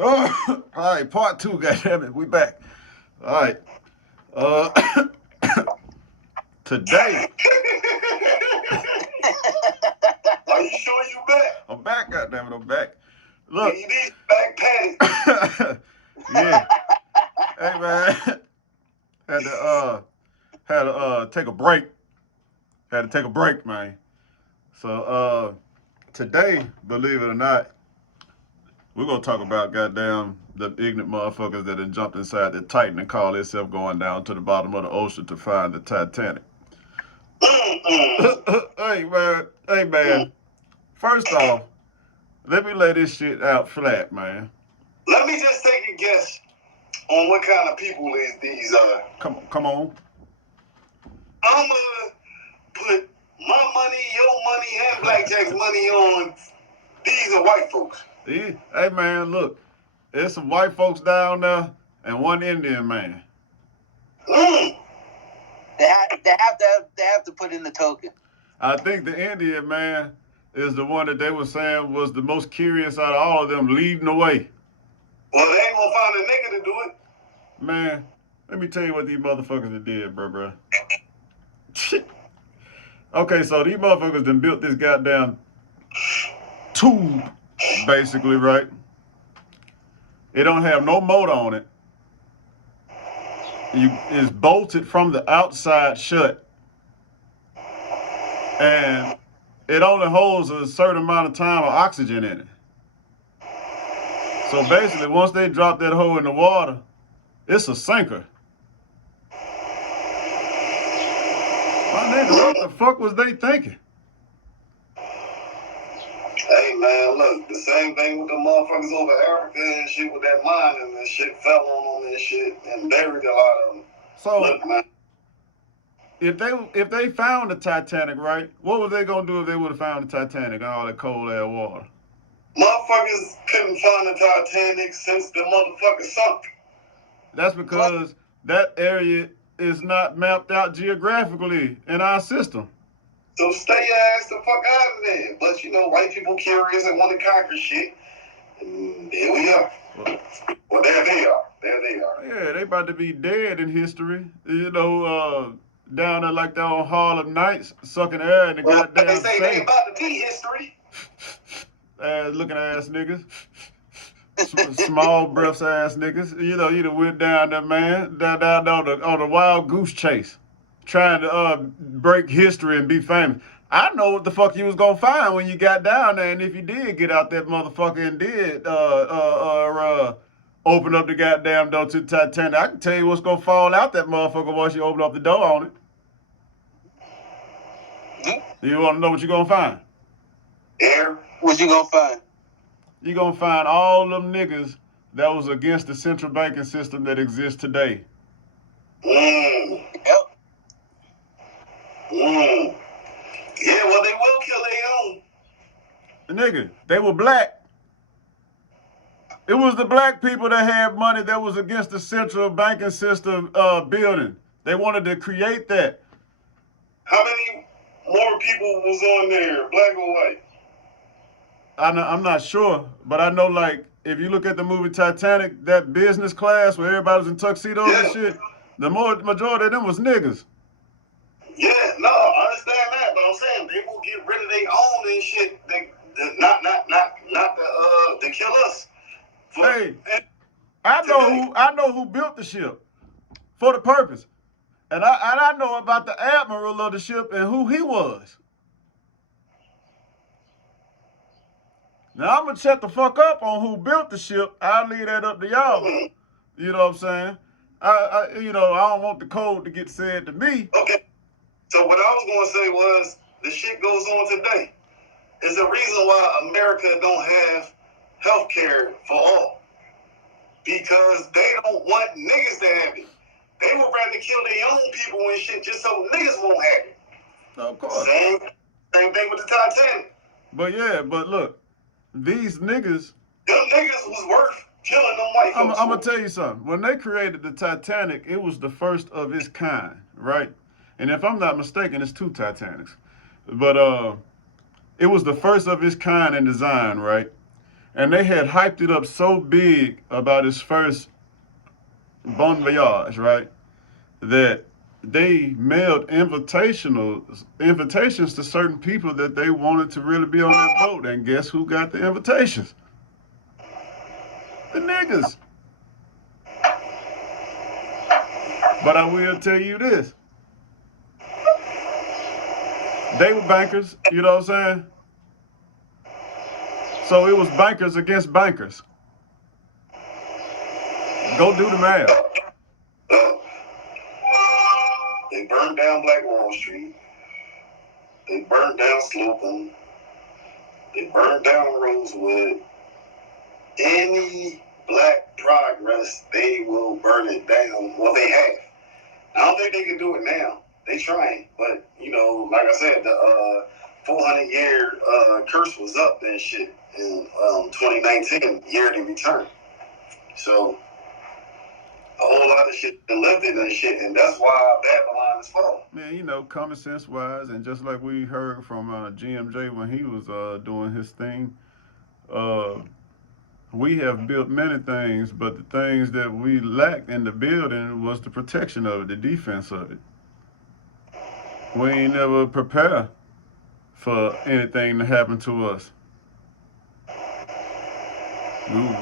Oh, all right, part two, goddammit, we back. All right. Uh, today, Are you sure you back? I'm back, goddammit, I'm back. Yeah, Look. you need back patty. Yeah. Hey, man. Had to take a break. Had to take a break, man. So, today, believe it or not, we're gonna talk about goddamn the ignorant motherfuckers that done jumped inside the Titan and call themselves going down to the bottom of the ocean to find the Titanic. Hey man, hey man. First off, let me lay this shit out flat, man. Let me just take a guess on what kind of people these are. Come on. I'm gonna put my money, your money, and BlackJack's money on these are white folks. Hey man, look, there's some white folks down there and one Indian man. Mm. They have to put in the token. I think the Indian man is the one that they were saying was the most curious out of all of them, leading the way. Well, they ain't gonna find a nigga to do it. Man, let me tell you what these motherfuckers did, bro. Okay, so these motherfuckers done built this goddamn tube, basically, right? It don't have no motor on it. It's bolted from the outside shut. And it only holds a certain amount of time of oxygen in it. So basically, once they drop that hole in the water, it's a sinker. My nigga, what the fuck was they thinking? Hey man, look, the same thing with the motherfuckers over Africa and shit with that mine and that shit fell on them and shit and buried a lot of them. So look, man. If they found the Titanic, right, what was they gonna do if they would have found the Titanic and all that cold air water? Motherfuckers couldn't find the Titanic since the motherfucker sunk. That's because that area is not mapped out geographically in our system. So stay your ass the fuck out of there. But you know, white people curious and want to conquer shit. And there we are. Well, there they are. There they are. Yeah, they about to be dead in history. You know, down there like that on Harlem Nights, sucking air in the goddamn they say safe. they about to be history. Looking ass niggas. Small breaths ass niggas. You know, you done went down there, man. Down on the wild goose chase. Trying to break history and be famous. I know what the fuck you was gonna find when you got down there, and if you did get out that motherfucker and did open up the goddamn door to the Titanic, I can tell you what's gonna fall out that motherfucker once you open up the door on it. You wanna know what you gonna find? Air. What you gonna find? You gonna find all them niggas that was against the central banking system that exists today. Yep. Yeah, well, they will kill their own. Nigga, they were black. It was the black people that had money that was against the central banking system building. They wanted to create that. How many more people was on there, black or white? I'm not sure, but I know, like, if you look at the movie Titanic, that business class where everybody was in tuxedos and shit, the majority of them was niggas. Yeah, no, I understand that, but I'm saying they will get rid of their own and shit. Not to kill us. Hey, I know who built the ship for the purpose, and I know about the admiral of the ship and who he was. Now I'm gonna shut the fuck up on who built the ship. I'll leave that up to y'all. You know what I'm saying? I don't want the code to get said to me. Okay. So what I was going to say was, the shit goes on today. It's the reason why America don't have health care for all. Because they don't want niggas to have it. They would rather kill their own people and shit just so niggas won't have it. Of course. Same thing with the Titanic. But look, these niggas. Them niggas was worth killing them white folks. I'm going to tell you something. When they created the Titanic, it was the first of its kind, right? And if I'm not mistaken, it's 2 Titanics. But it was the first of its kind in design, right? And they had hyped it up so big about his first Bon Voyage, right? That they mailed invitations to certain people that they wanted to really be on that boat. And guess who got the invitations? The niggas. But I will tell you this. They were bankers, you know what I'm saying? So it was bankers against bankers. Go do the math. They burned down Black Wall Street. They burned down Slocum. They burned down Rosewood. Any black progress, they will burn it down. Well, they have. I don't think they can do it now. They trying, but you know, like I said, the 400-year curse was up and shit in 2019, yearly return. So a whole lot of shit been lifted and shit, and that's why Babylon is falling. Man, you know, common sense wise, and just like we heard from GMJ when he was doing his thing, we have built many things, but the things that we lacked in the building was the protection of it, the defense of it. We ain't never prepare for anything to happen to us.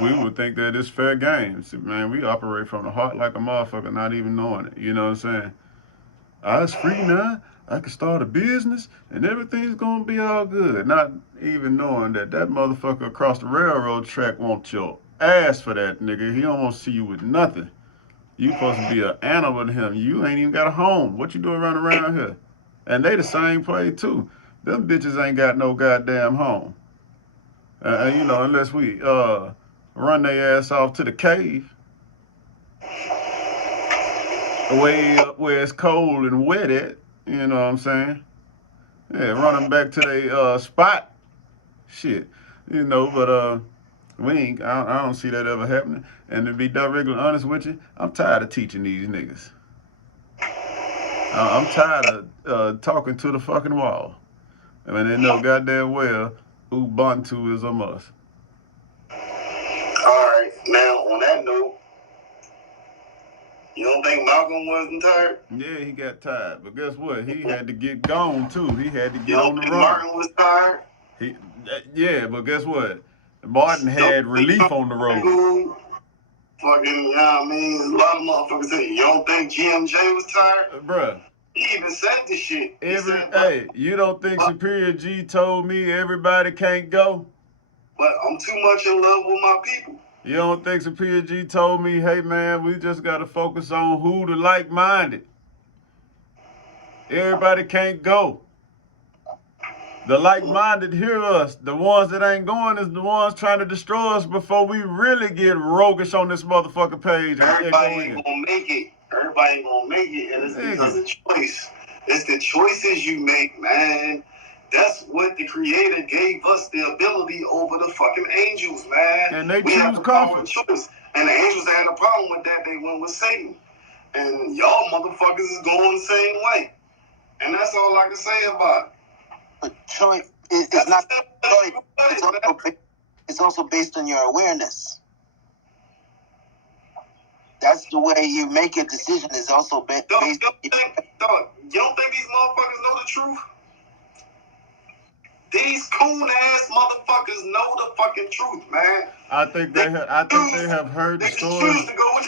We would think that it's fair game. See, man, we operate from the heart like a motherfucker, not even knowing it. You know what I'm saying? I was free now. I can start a business and everything's gonna be all good. Not even knowing that motherfucker across the railroad track wants your ass for that, nigga. He don't want to see you with nothing. You supposed to be an animal with him. You ain't even got a home. What you doing running around here? And they the same play too. Them bitches ain't got no goddamn home. You know, unless we run their ass off to the cave, way up where it's cold and wet at. You know what I'm saying? Yeah, run them back to their spot. Shit, you know. But we ain't. I don't see that ever happening. And to be directly honest with you, I'm tired of teaching these niggas. I'm tired of talking to the fucking wall. I mean, they know goddamn well Ubuntu is a must. Alright, now on that note, you don't think Malcolm wasn't tired? Yeah, he got tired. But guess what? He had to get gone too. He had to You get don't on the think run. Martin was tired? Yeah, but guess what? Martin had relief on the road. Fucking, you know what I mean? A lot of motherfuckers say, you don't think GMJ was tired? Bruh. He even said this shit. Hey, you don't think Superior G told me everybody can't go? But I'm too much in love with my people. You don't think Superior G told me, hey man, we just gotta focus on who the like-minded. Everybody can't go. The like-minded hear us. The ones that ain't going is the ones trying to destroy us before we really get roguish on this motherfucking page. Everybody ain't gonna make it. Everybody ain't gonna make it, and it's because of choice. It's the choices you make, man. That's what the Creator gave us the ability over the fucking angels, man. And they we choose comfort. Choice. And the angels had a problem with that. They went with Satan. And y'all motherfuckers is going the same way. And that's all I can say about it. But choice is not choice. It's also based on your awareness. That's the way you make a decision. Is also based. You don't think these motherfuckers know the truth? These coon-ass motherfuckers know the fucking truth, man. I think they have heard the story. They choose to go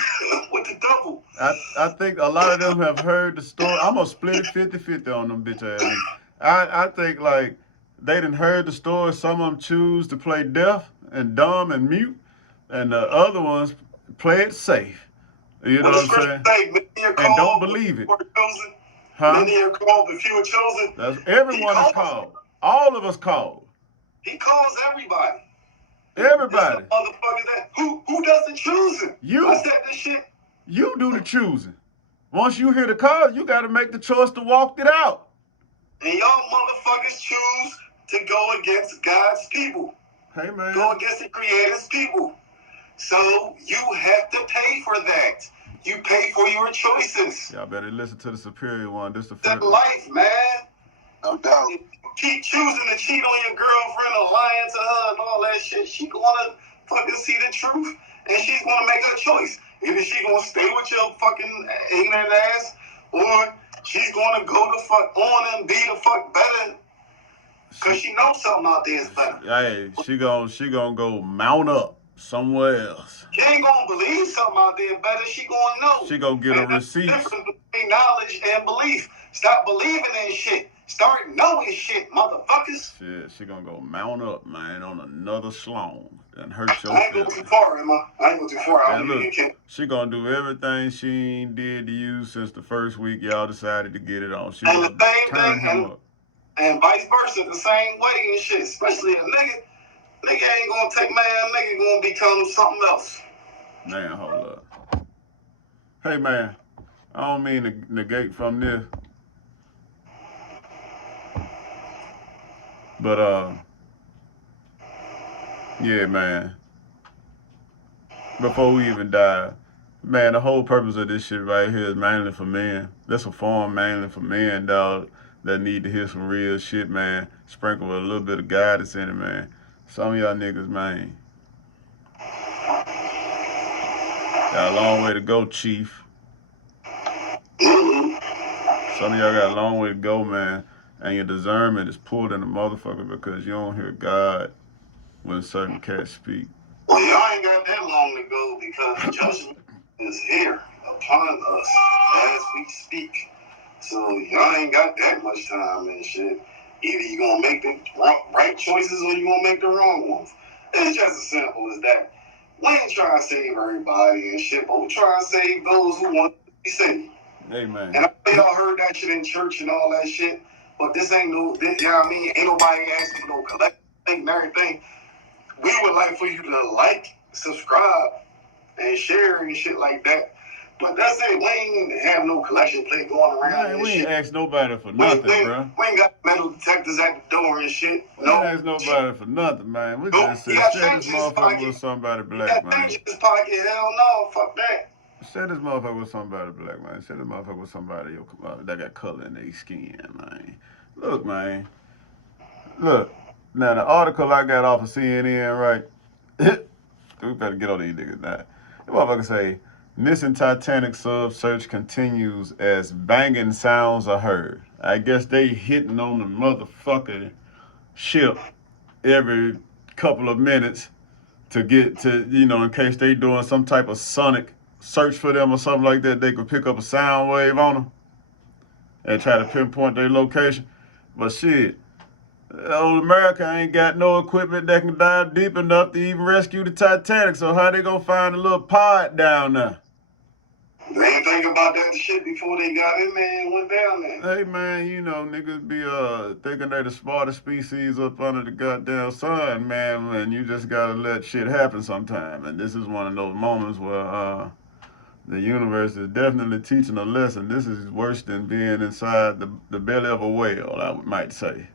with the devil. I think a lot of them have heard the story. I'm gonna split it 50-50 on them bitch ass niggas. I think like they done heard the story. Some of them choose to play deaf and dumb and mute, and the other ones play it safe. You know what I'm saying? And don't believe it. Huh? Many are called, but few are chosen. That's everyone is called. All of us called. He calls everybody. Everybody. Who doesn't choose him? You. I said this shit. You do the choosing. Once you hear the call, you got to make the choice to walk it out. And y'all motherfuckers choose to go against God's people. Hey, man. Go against the Creator's people. So you have to pay for that. You pay for your choices. Y'all better listen to the superior one. This the That's life, man. No doubt. Keep choosing to cheat on your girlfriend or lying to her and all that shit. She gonna fucking see the truth and she's gonna make her choice. Either she gonna stay with your fucking ignorant ass or she's gonna go the fuck on and be the fuck better. Cause she knows something out there is better. Hey, she gonna go mount up somewhere else. She ain't gonna believe something out there better. She gonna know. She gonna get a receipt. Difference between knowledge and belief. Stop believing in shit. Start knowing shit, motherfuckers. Shit, she gonna go mount up, man, on another schlong and hurt your I ain't go too far, Emma. I ain't go too far. And look, she gonna do everything she ain't did to you since the first week y'all decided to get it on. She and gonna the same turn thing, him up. And vice versa, the same way and shit. Especially a nigga. Nigga ain't gonna take man. Nigga gonna become something else. Man, hold up. Hey, man, I don't mean to negate from this. But, yeah, man. Before we even dive, man, the whole purpose of this shit right here is mainly for men. This a forum mainly for men, dog, that need to hear some real shit, man. Sprinkle with a little bit of guidance in it, man. Some of y'all niggas, man, got a long way to go, Chief. Some of y'all got a long way to go, man. And your discernment is pulled in the motherfucker because you don't hear God when certain cats speak. Well, y'all ain't got that long to go because judgment is here upon us as we speak. So y'all ain't got that much time and shit. Either you gonna make the right choices or you gonna make the wrong ones. It's just as simple as that. We ain't trying to save everybody and shit, but we trying to save those who want to be saved. Amen. And I know y'all heard that shit in church and all that shit, but this ain't no, you know what I mean? Ain't nobody asking no collective thing and everything. We would like for you to like, subscribe, and share and shit like that. But that's it. We ain't have no collection plate going around. Man, we ain't asked nobody for we nothing, bro. We ain't got metal detectors at the door and shit. We ain't asked nobody for nothing, man. We just said, share this motherfucker with somebody black, man. His pocket, hell no, fuck that. Share this motherfucker with somebody black, man. Share this motherfucker with somebody that got color in their skin, man. Look, man. Look. Now, the article I got off of CNN, right? We better get on these niggas now. The motherfucker say, missing Titanic sub search continues as banging sounds are heard. I guess they hitting on the motherfucking ship every couple of minutes to get to, you know, in case they doing some type of sonic search for them or something like that, they could pick up a sound wave on them and try to pinpoint their location. But shit, old America ain't got no equipment that can dive deep enough to even rescue the Titanic, so how they gonna find a little pod down there? They ain't think about that shit before they got in there and went down there. Hey man, you know, niggas be thinking they the smartest species up under the goddamn sun, man, and you just gotta let shit happen sometime. And this is one of those moments where the universe is definitely teaching a lesson. This is worse than being inside the belly of a whale, I might say.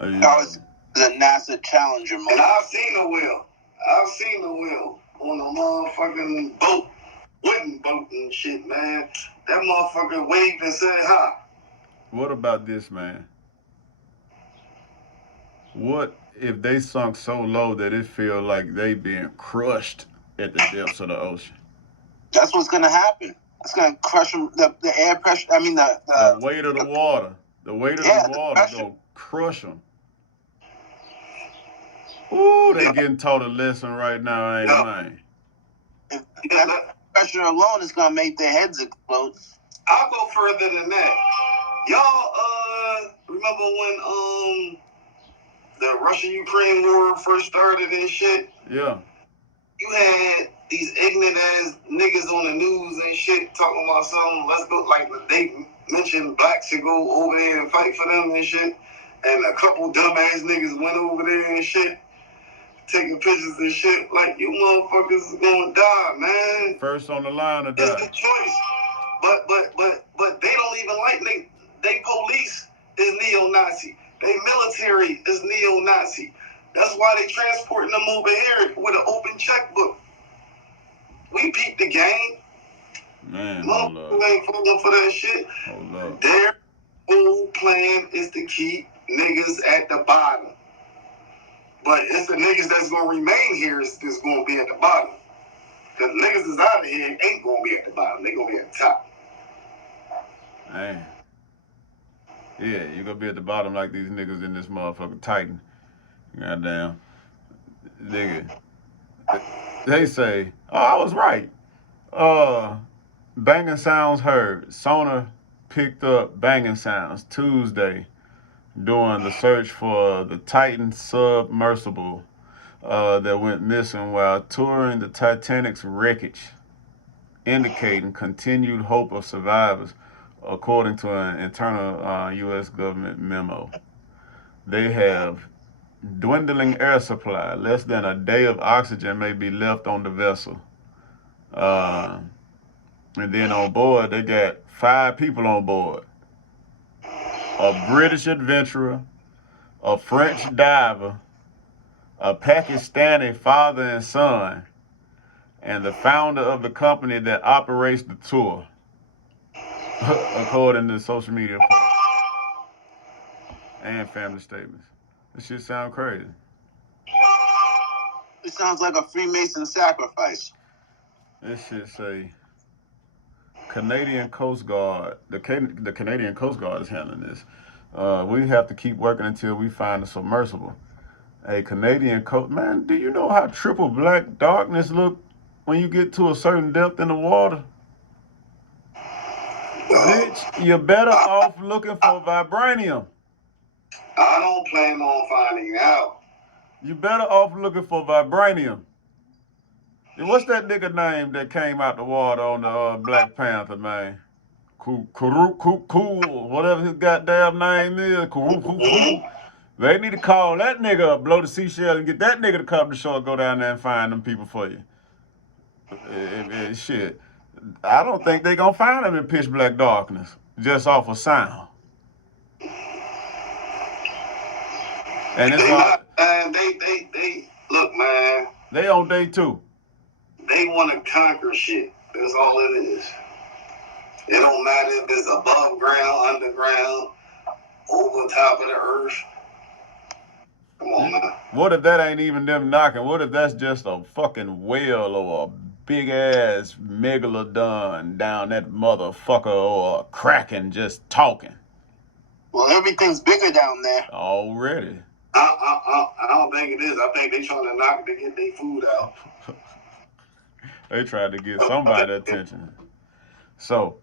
That was the NASA Challenger moment. And I've seen a whale. I've seen a whale on a motherfucking boat, wooden boat and shit, man. That motherfucker waved and said hi. What about this, man? What if they sunk so low that it feel like they being crushed at the depths of the ocean? That's what's gonna happen. It's gonna crush them. The air pressure. I mean the weight of the water. The weight of the water gonna crush them. Ooh, they getting taught a lesson right now, ain't man? That pressure alone is gonna make their heads explode. I'll go further than that. Y'all remember when the Russia-Ukraine war first started and shit? Yeah. You had these ignorant ass niggas on the news and shit talking about something. Let's go, like they mentioned blacks should go over there and fight for them and shit. And a couple dumbass niggas went over there and shit, taking pictures and shit. Like, you motherfuckers is gonna die, man. First on the line to die. It's the choice. But they don't even like they police is neo-Nazi. They military is neo-Nazi. That's why they transporting them over here with an open checkbook. We beat the game. Man, Motherfuckers ain't falling for that shit. Hold up. There, whole plan is to keep niggas at the bottom. But it's the niggas that's going to remain here is going to be at the bottom. Because niggas is out of here ain't going to be at the bottom. They going to be at the top. Man. Yeah, you're going to be at the bottom like these niggas in this motherfucking Titan. Goddamn. Nigga. They say, oh, I was right. Banging sounds heard. Sonar picked up banging sounds Tuesday during the search for the Titan submersible that went missing while touring the Titanic's wreckage, indicating continued hope of survivors, according to an internal U.S. government memo. They have dwindling air supply. Less than a day of oxygen may be left on the vessel. And then on board, they got 5 people on board. A British adventurer, a French diver, a Pakistani father and son, and the founder of the company that operates the tour, according to social media posts and family statements. This shit sound crazy. It sounds like a Freemason sacrifice. This shit say Canadian Coast Guard. The Canadian Coast Guard is handling this. We have to keep working until we find a submersible. A Canadian coast, man. Do you know how triple black darkness look when you get to a certain depth in the water? Bitch, you're better off looking for vibranium. I don't plan on finding out. You better off looking for vibranium. And what's that nigga name that came out the water on the Black Panther, man? Cool, whatever his goddamn name is. Cool. They need to call that nigga up, blow the seashell, and get that nigga to come to shore, go down there and find them people for you. Shit. I don't think they gonna find them in pitch black darkness, just off of sound. And it's like, man, they look, man. They on day 2. They want to conquer shit. That's all it is. It don't matter if it's above ground, underground, over top of the earth. Come on, man. What if that ain't even them knocking? What if that's just a fucking whale or a big ass megalodon down that motherfucker or a kraken just talking? Well, everything's bigger down there. Already. I don't think it is. I think they trying to knock to get their food out. They tried to get somebody attention. So,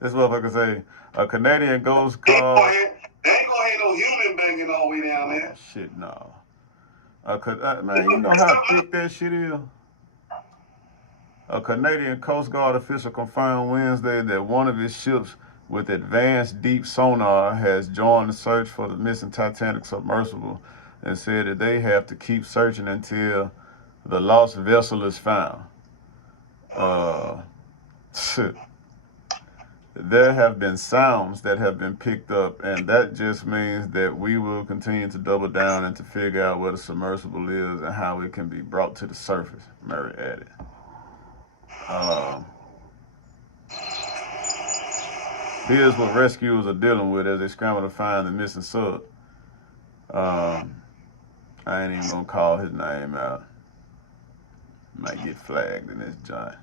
this motherfucker say, a Canadian ghost called... They ain't gonna have no human banging all the way down there. Oh, shit, no. Man, you know how thick that shit is? A Canadian Coast Guard official confirmed Wednesday that one of his ships with advanced deep sonar has joined the search for the missing Titanic submersible and said that they have to keep searching until the lost vessel is found. There have been sounds that have been picked up, and that just means that we will continue to double down and to figure out where the submersible is and how it can be brought to the surface, Murray added. Here's what rescuers are dealing with as they scramble to find the missing sub. I ain't even gonna call his name out. Might get flagged in this joint.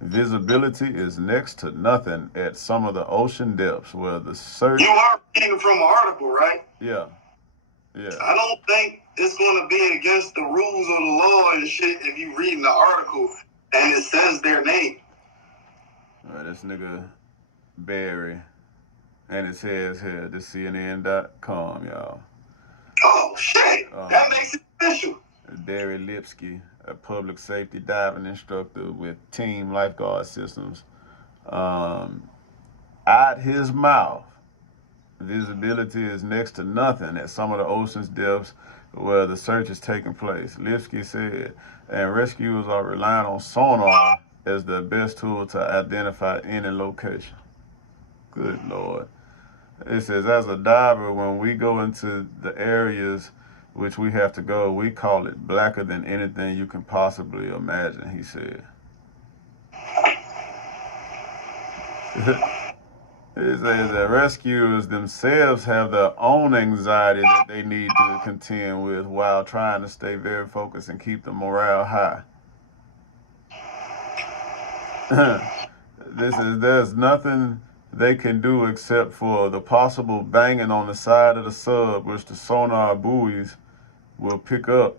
Visibility is next to nothing at some of the ocean depths where the search... You are reading from an article, right? Yeah. I don't think it's going to be against the rules of the law and shit if you read the article and it says their name. This nigga Barry, and it says here, this CNN.com, y'all. Oh, shit. That makes it official. Barry Lipsky, a public safety diving instructor with Team Lifeguard Systems, out his mouth. Visibility is next to nothing at some of the ocean's depths where the search is taking place, Lipsky said, and rescuers are relying on sonar as the best tool to identify any location. Good Lord. It says, as a diver, when we go into the areas which we have to go, we call it blacker than anything you can possibly imagine, he said. It says that rescuers themselves have their own anxiety that they need to contend with while trying to stay very focused and keep the morale high. There's nothing they can do except for the possible banging on the side of the sub, which the sonar buoys will pick up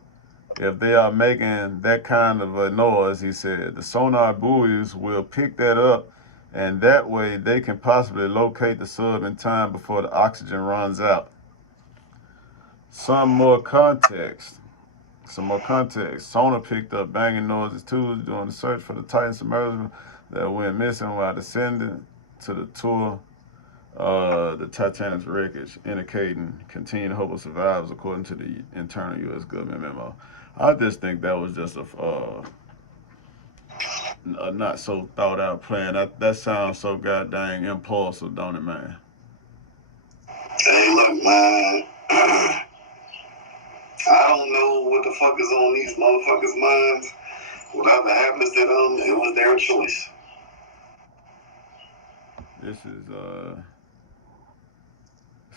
if they are making that kind of a noise, he said. The sonar buoys will pick that up, and that way they can possibly locate the sub in time before the oxygen runs out. Some more context. Sonar picked up banging noises too during the search for the Titan submersible that went missing while descending to the tour the Titanic's wreckage, indicating continued hope of survivors, according to the internal U.S. government memo. I just think that was just a not so thought out plan. That sounds so goddamn impulsive, don't it, man? Hey, look, man. I don't know what the fuck is on these motherfuckers' minds. Whatever happens to them, it was their choice. This is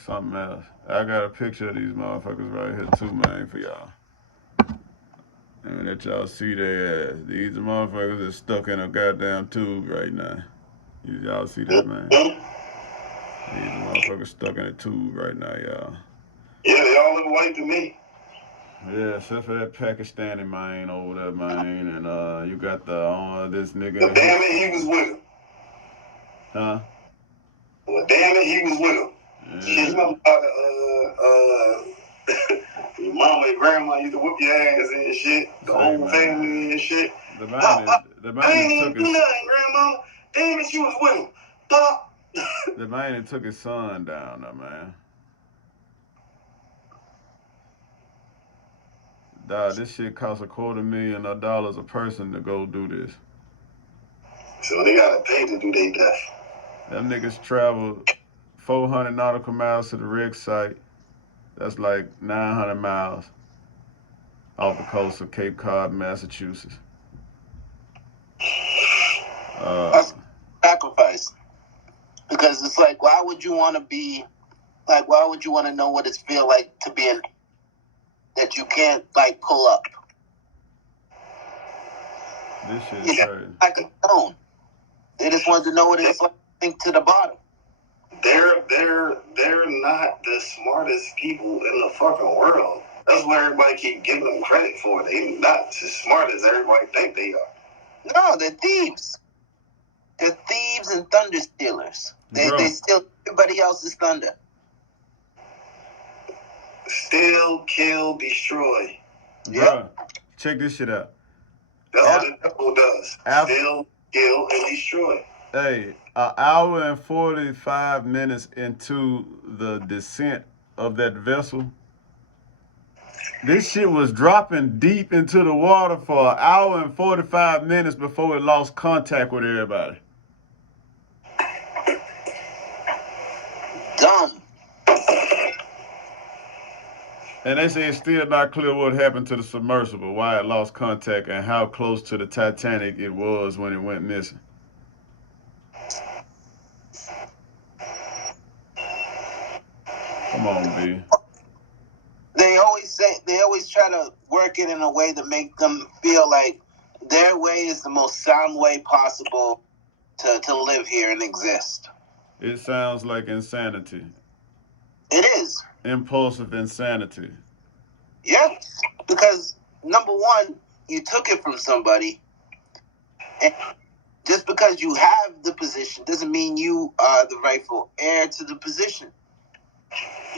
something else. I got a picture of these motherfuckers right here too, man, for y'all. And let y'all see their ass. These motherfuckers are stuck in a goddamn tube right now. Y'all see that, man? These motherfuckers stuck in a tube right now, y'all. Yeah, they all look white to me. Yeah, except for that Pakistani man over there, man, and you got the this nigga. But damn it, he was with him. Huh? Well, damn it, he was with him. Yeah. Shit, you remember your mama and grandma used to whoop your ass and shit. The Same, whole man. family and shit. The man, I ain't took even do his. nothing, grandma. Damn it, she was with him. Pop. The man took his son down, though, man. Dog, this shit costs $250,000 a person to go do this. So they gotta pay to do their death. Them niggas traveled 400 nautical miles to the wreck site. That's like 900 miles off the coast of Cape Cod, Massachusetts. That's sacrifice. Because it's like, why would you want to be, like, why would you want to know what it feels like to be in, that you can't, like, pull up? This shit is crazy. Like a stone. They just wanted to know what it's like to sink to the bottom. They're not the smartest people in the fucking world. That's why everybody keep giving them credit for it. They're not as smart as everybody think they are. No, they're thieves. They're thieves and thunder stealers. They steal everybody else's thunder. Steal, kill, destroy. Bruh, check this shit out. That's what the devil does. Steal, kill, and destroy. Hey, an hour and 45 minutes into the descent of that vessel, this shit was dropping deep into the water for an hour and 45 minutes before it lost contact with everybody. Dumb. And they say it's still not clear what happened to the submersible, why it lost contact, and how close to the Titanic it was when it went missing. Come on, B. They always try to work it in a way to make them feel like their way is the most sound way possible to live here and exist. It sounds like insanity. It is. Impulsive insanity. Yes, because number one, you took it from somebody, and just because you have the position doesn't mean you are the rightful heir to the position.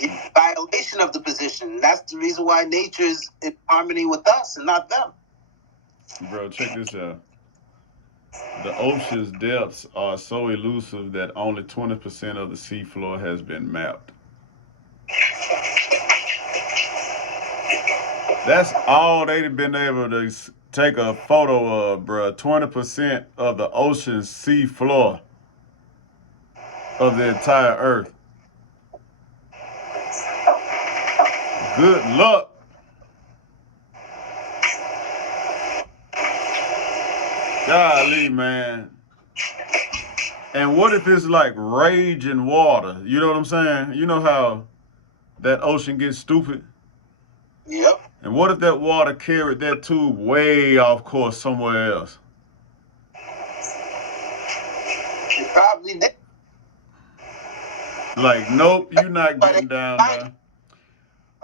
You're in violation of the position. That's the reason why nature is in harmony with us and not them. Bro, check this out. The ocean's depths are so elusive that only 20% of the seafloor has been mapped. That's all they've been able to take a photo of, bro. 20% of the ocean's sea floor of the entire Earth. Good luck. Golly, man. And what if it's like raging water? You know what I'm saying? You know how that ocean gets stupid? Yep. And what if that water carried that tube way off course somewhere else? You probably did. Like, nope, you're not But getting it, down there.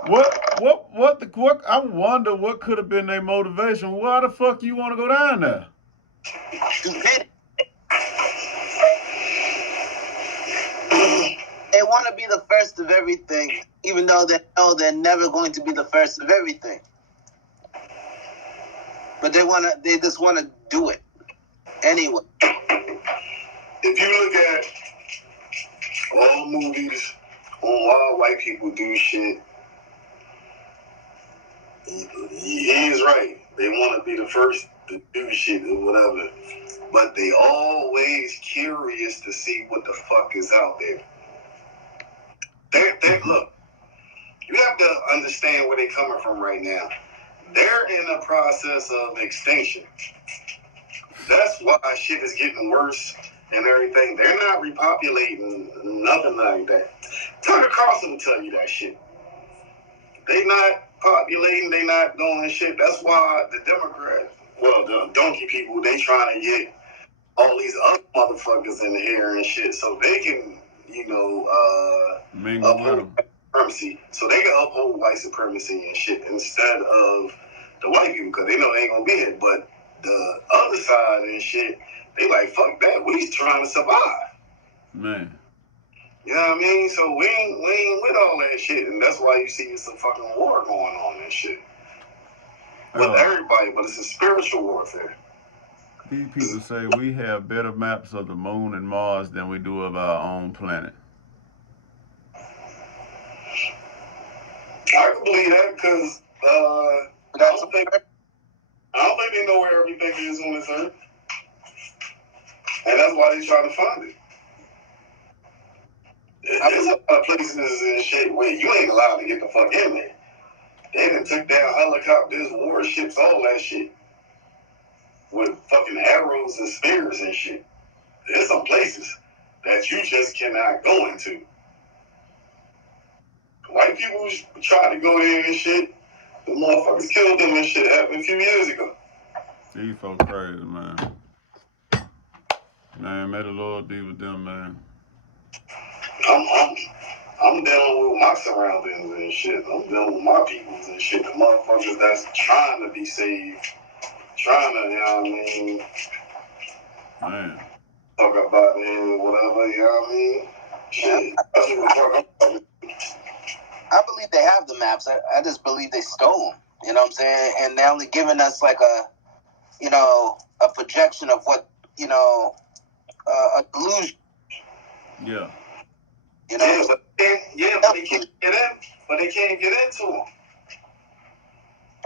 What? I wonder what could have been their motivation. Why the fuck you want to go down there? stupid. They want to be the first of everything, even though they know they're never going to be the first of everything. But they just want to do it anyway. If you look at all movies on why white people do shit, he is right. They want to be the first to do shit or whatever. But they always curious to see what the fuck is out there. Look, you have to understand where they're coming from right now. They're in a process of extinction. That's why shit is getting worse and everything. They're not repopulating nothing like that. Tucker Carlson will tell you that shit. They not populating, they not doing shit. That's why the Democrats, well, the donkey people, they trying to get all these other motherfuckers in here and shit so they can, Mingle with them. supremacy. So they can uphold white supremacy and shit instead of the white people, because they know they ain't gonna be here. But the other side and shit, they like, fuck that. We trying to survive. Man. You know what I mean? So we ain't with all that shit, and that's why you see some fucking war going on and shit. With everybody, but it's a spiritual warfare. These people say we have better maps of the moon and Mars than we do of our own planet. I can believe that because I don't think they know where everything is on this earth, and that's why they try to find it. There's a lot of places and shit where you ain't allowed to get the fuck in there. They done took down helicopters, warships, all that shit with fucking arrows and spears and shit. There's some places that you just cannot go into. White people try to go there and shit. The motherfuckers killed them and shit happened a few years ago. These folks crazy, man. Man, may the Lord be with them, man. I'm dealing with my surroundings and shit. I'm dealing with my peoples and shit. The motherfuckers that's trying to be saved. Trying to, you know what I mean? Man. Talk about it or whatever, you know what I mean? Shit. That's what the fuck I'm talking. I believe they have the maps. I just believe they stole them. You know what I'm saying? And they're only giving us like a projection of what, a delusion. Yeah. You know? But they can't get in. But they can't get into them.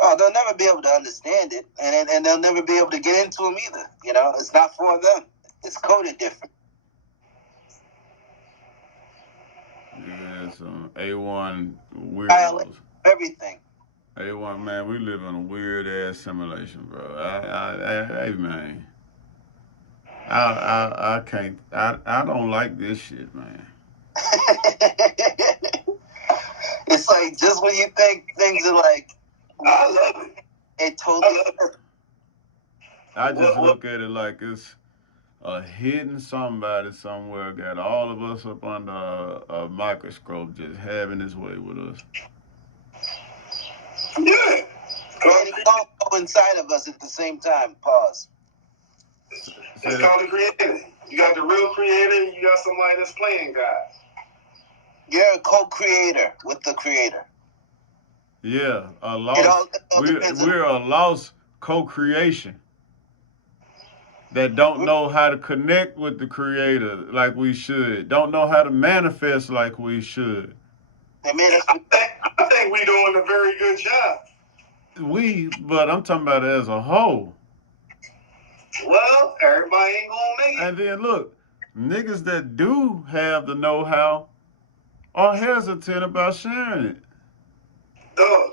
Oh, they'll never be able to understand it, and they'll never be able to get into them either. You know, it's not for them. It's coded different. Yeah, some A1 weirdos. Everything. A1, man, we live in a weird ass simulation, bro. Hey, man. I can't. I don't like this shit, man. It's like just when you think things are like, I love it. It totally. I just look at it like it's a hidden somebody somewhere got all of us up under a microscope just having his way with us. Yeah. And it all go inside of us at the same time. Pause. It's called the creator. You got the real creator, and you got somebody that's playing God. You're a co-creator with the creator. Yeah, a lost. We're a lost co-creation that don't know how to connect with the creator like we should. Don't know how to manifest like we should. I think we're doing a very good job. But I'm talking about it as a whole. Well, everybody ain't gonna make it. And then look, niggas that do have the know-how are hesitant about sharing it. Dog,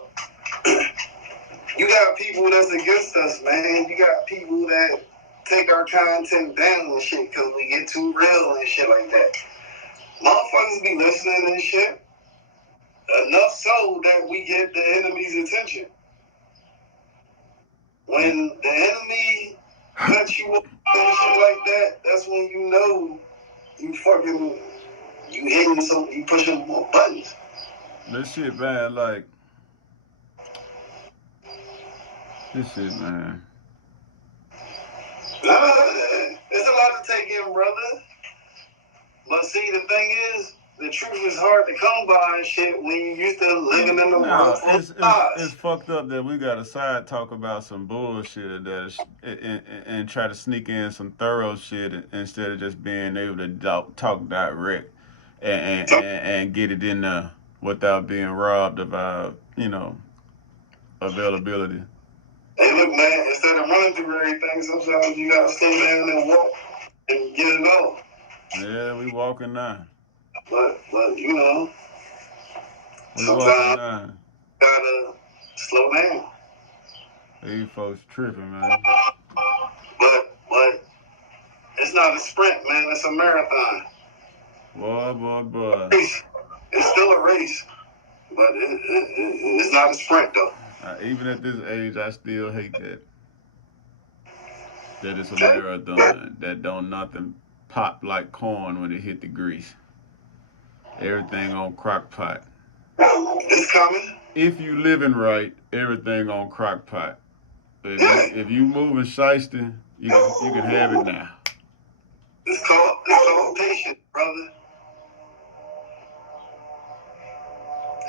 you got people that's against us, man. You got people that take our content down and shit because we get too real and shit like that. Motherfuckers be listening and shit. Enough so that we get the enemy's attention. When the enemy cuts you off and shit like that, that's when you know you hitting something, you pushing more buttons. This shit, man, like, this shit, man. It's a lot to take in, brother. But see, the thing is, the truth is hard to come by and shit when you used to living in the world. It's fucked up that we got to side talk about some bullshit and try to sneak in some thorough shit instead of just being able to talk direct and get it in there without being robbed of our, availability. Hey, look, man, instead of running through everything, sometimes you gotta slow down and walk and get it off. Yeah, we walking now. But We walking sometimes now. you gotta slow down. These folks tripping, man. But it's not a sprint, man. It's a marathon. Boy. It's still a race, but it's not a sprint, though. Even at this age, I still hate that. That it's a marathon. That don't nothing pop like corn when it hit the grease. Everything on crock pot. It's coming. If you living right, everything on crock pot. If you moving shiesty, you can have it now. It's called patience, brother.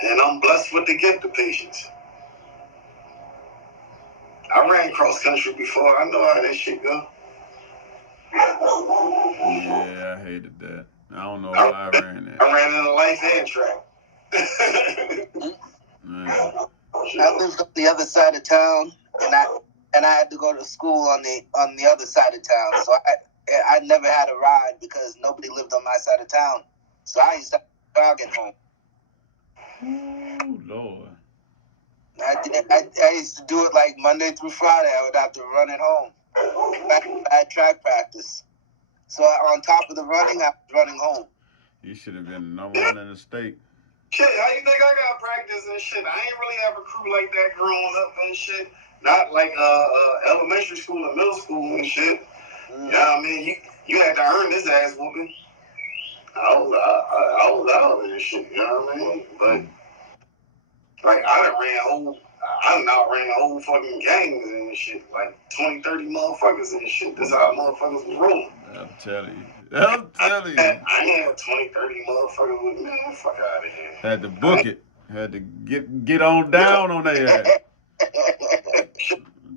And I'm blessed with the gift of patience. I ran cross country before. I know how that shit go. Yeah, I hated that. I don't know why I ran that. I ran in a life and track. Man. I lived on the other side of town, and I had to go to school on the other side of town. So I never had a ride because nobody lived on my side of town. So I used to jog at home. Ooh, Lord. I used to do it like Monday through Friday. I would have to run it home. I had track practice. So on top of the running, I was running home. You should have been number one in the state. Shit, how you think I got practice and shit? I ain't really have a crew like that growing up and shit. Not like elementary school and middle school and shit. You know what I mean? You had to earn this ass whooping. I was out and shit, you know what I mean? But like I done outran whole fucking gangs and shit, like 20, 30 motherfuckers and shit. That's how motherfuckers was rolling. I'm telling you. I ain't had 20, 30 motherfuckers with me. Man, fuck out of here. Had to book it. Had to get on down on their ass.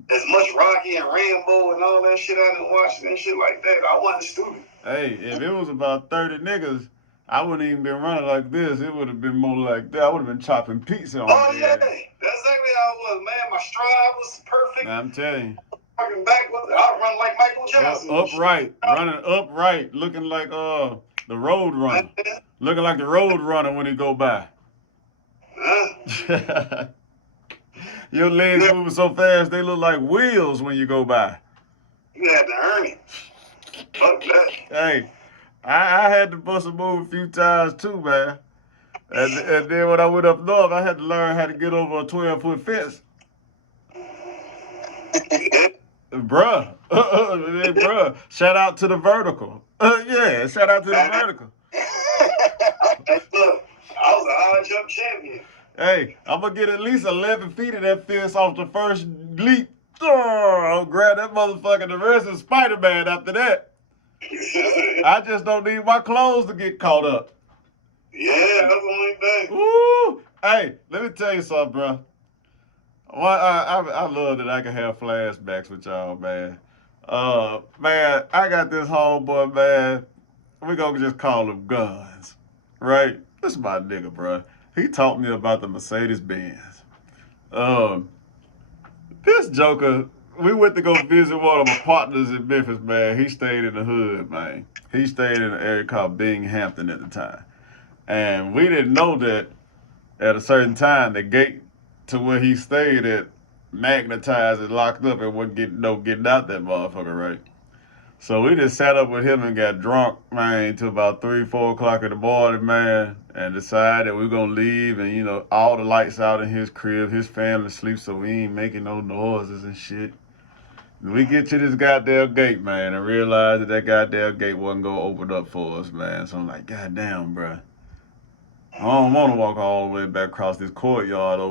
As much Rocky and Rambo and all that shit I done watched and shit like that, I wasn't stupid. Hey, if it was about 30 niggas, I wouldn't even been running like this. It would have been more like that. I would have been chopping pizza on Oh, yeah. That's exactly how it was, man. My stride was perfect. I'm telling you. Fucking back, I run like Michael Jackson. Upright. Running upright. Looking like the road runner. Looking like the road runner when he go by. Your legs moving so fast, they look like wheels when you go by. You had to earn it. Fuck that. Hey, I had to bust a move a few times too, man. And then when I went up north, I had to learn how to get over a 12-foot fence. Bruh. Hey, bruh. Shout out to the vertical. Yeah, shout out to the vertical. Look, I was an odd jump champion. Hey, I'm going to get at least 11 feet of that fence off the first leap. I'll grab that motherfucker. The rest is Spider-Man after that. I just don't need my clothes to get caught up. Yeah, that's the only thing. Woo! Hey, let me tell you something, bro. I love that I can have flashbacks with y'all, man. Man, I got this homeboy, man. We gonna just call him Guns, right? This is my nigga, bro. He taught me about the Mercedes-Benz. This joker, we went to go visit one of my partners in Memphis, man. He stayed in the hood, man. He stayed in an area called Binghampton at the time. And we didn't know that at a certain time, the gate to where he stayed at magnetized and locked up and wasn't getting out that motherfucker, right? So we just sat up with him and got drunk, man, till about 3, 4 o'clock in the morning, man, and decided we are gonna leave. And all the lights out in his crib, his family sleep, so we ain't making no noises and shit. We get to this goddamn gate, man, and realize that goddamn gate wasn't gonna open up for us, man. So I'm like, goddamn, bro. I don't want to walk all the way back across this courtyard over